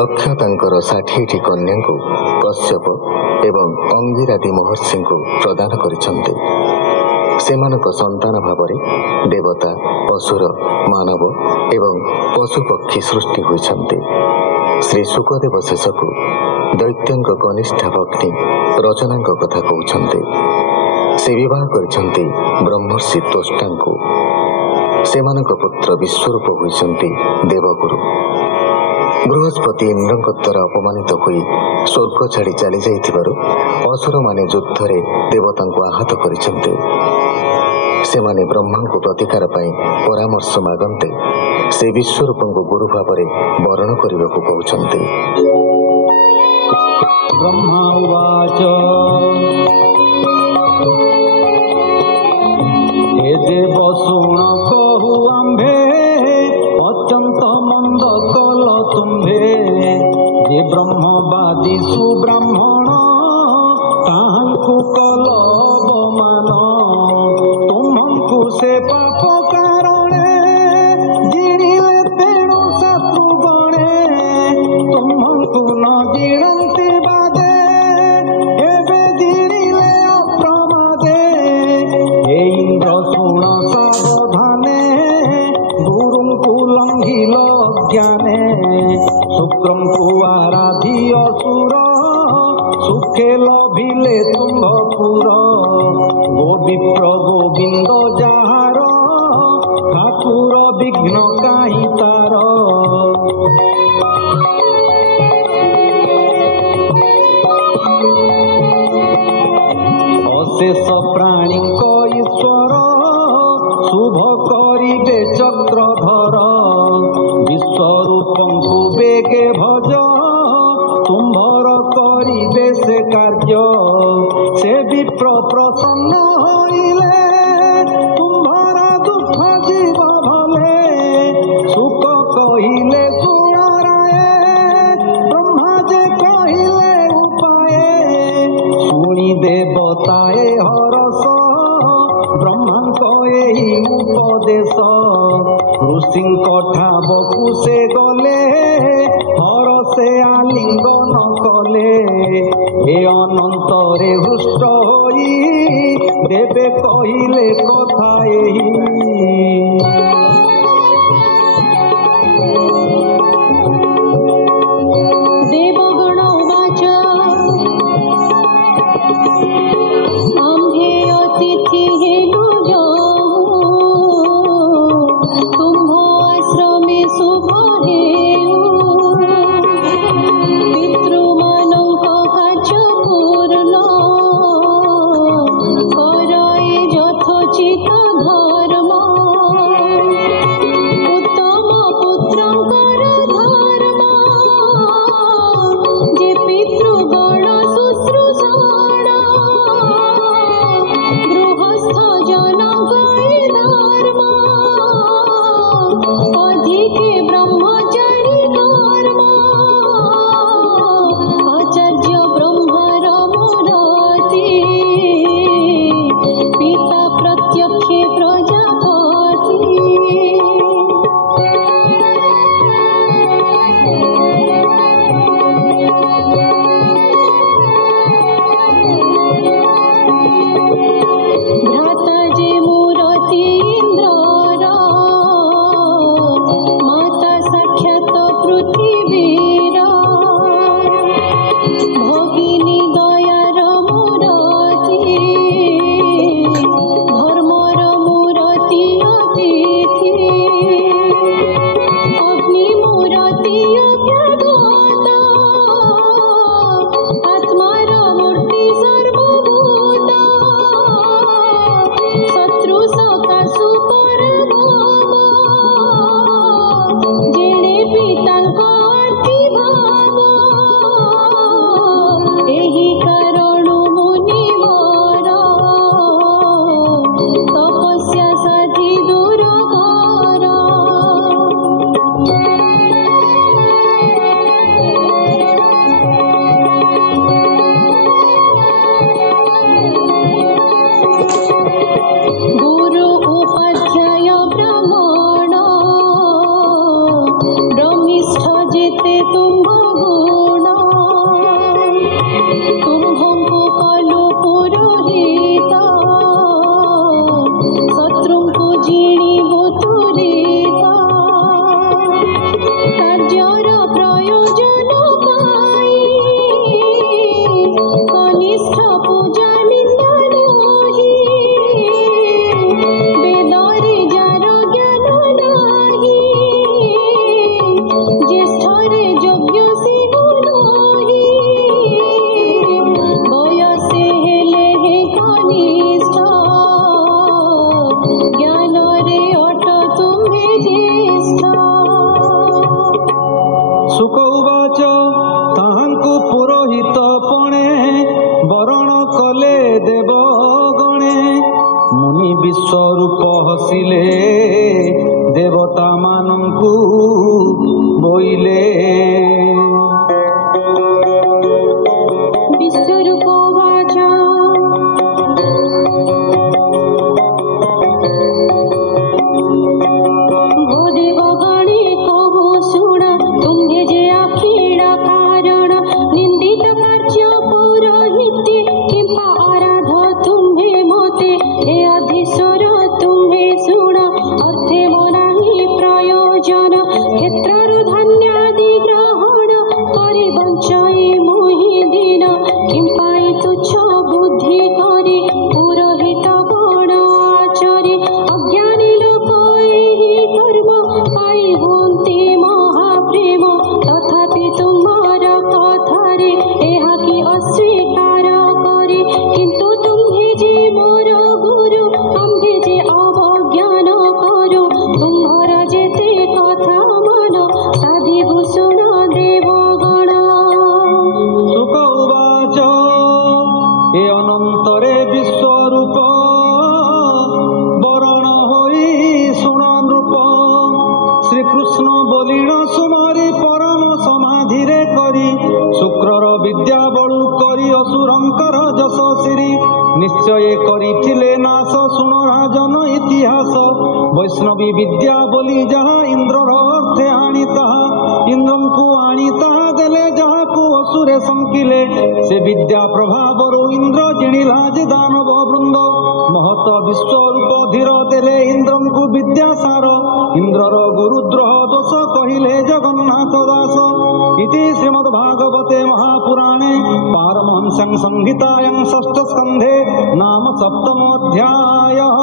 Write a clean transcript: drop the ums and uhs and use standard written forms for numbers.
दक्ष तांकर 60टी कन्या को कश्यप एवं अंगिरादि महर्षि को प्रदान करिसंते। सेमानक संतान भावरे देवता, असुर, मानव एवं पशु पक्षी सृष्टि होइसंते। श्री सुखदेव शेषकु दैत्यंक कनिष्ठा भक्ति रचनांक कथा कहउछन्ते। से विवाह करिसंते ब्रह्मर्षि त्वष्टांको। सेमानक पुत्र विश्वरूप होइसंते देवगुरु। बृहस्पति इंद्रଙ୍କ द्वारा अपमानित होई स्वर्ग छाड़ी चली जाइथिबारु असुर माने युद्धरे देवतांको आहत करिसंते। सेमाने ब्रह्मांको प्रतिकार पाई परामर्श मागन्ते से विश्वरूपंको गुरु भावरे वर्ण करिबाकु कहउछन्ते। ब्रह्मा उवाच हे देव शुण कहु आम्भे अत्यंत मंद कल तुम्भे। जे ब्रह्मवादी सुब्राह्मण ताहांकु कल अवमान। तुमंकु से पाप कारणे जिणिले तेणु शत्रुगणे। तुमंकु न जिणन्ति बादे एबे जिणिले अप्रमादे। हे इंद्र शुण सावधाने गुरुंकु लंघिल ज्ञाने। शुक्रंकु आराधी असुर सुखे लभिले तुम्भपुर। गोविप्र गोविंद जाहार ठाकुर विघ्न काहि तार। अशेष प्राणीक ईश्वर शुभ करिबे चक्रधर। विश्वरूपंकु बेगे भज तुम्भर करिबे से कार्य। से विप्र प्रसन्न होइले तुम्भर दुख जीव भले। सुख कहिले सुण राये ब्रह्मा जे कहिले उपाये। शुणी देवताए हरस ब्रह्मांक एही उपदेश। ऋषिंक ठाबकु से गले हरसे आलिंगन कले। हे अनंतरे हृष्ट होई देवे कहिले कथा एही। देवगण उवाच आम्भे अतिथि हेतु जाऊ। तुम्भ आश्रमे शुभ हेउ। पितृमानंक काज पूर्ण कराए यथोचित धर्म। गोदेवगणे कहो सुण तुम्हे जे अखिल कारण निंदित कार्य पौरोहित्य किंपा आराध तुम्हे मोते हे अधीश्वर तुम्हे सुण अर्थे मोनाहि प्रयोजन क्षेत्ररु धन्यादि ग्रहण करि बंचाई मोहि दिन किंपाई तुच्छ बुद्धि करि पुरोहित गण आचरे अज्ञानी लोक एहि कर्म पाई हुंती महाप्रेम तथापि तुमार कथारे एहा कि अस्वीकार करे किंतु तुम्हे जे मोर गुरु आम्भे जे अवज्ञान करू तुम्हार जेते कथा मन साधिबु शुण देवगण। सुख उवाच ए अनंतरे विश्वरूप बरण होई शुण नृप श्रीकृष्ण बोलिण सुमरी परम समाधि रे करी शुक्रर विद्या बळु करी असुरंकर जस श्री निश्चय करिथिले नाश शुण राजन इतिहास वैष्णवी विद्या बोली जहा इंद्रर अर्थे आनी ताहा इंद्रं को आनी ताहा देले जहा को असुरे संकिले से विद्या प्रभावरु इंद्र जिणिला जे दानव वृंद महत विश्वरूप धीर देले इंद्रं को विद्या सार इंद्रर गुरुद्रोह दोष कहिले जगन्नाथ दास इति श्रीमद्भागवते महापुराणे पारमहंस्यां संहितायां षष्ठ स्कन्धे नाम सप्तमोऽध्यायः।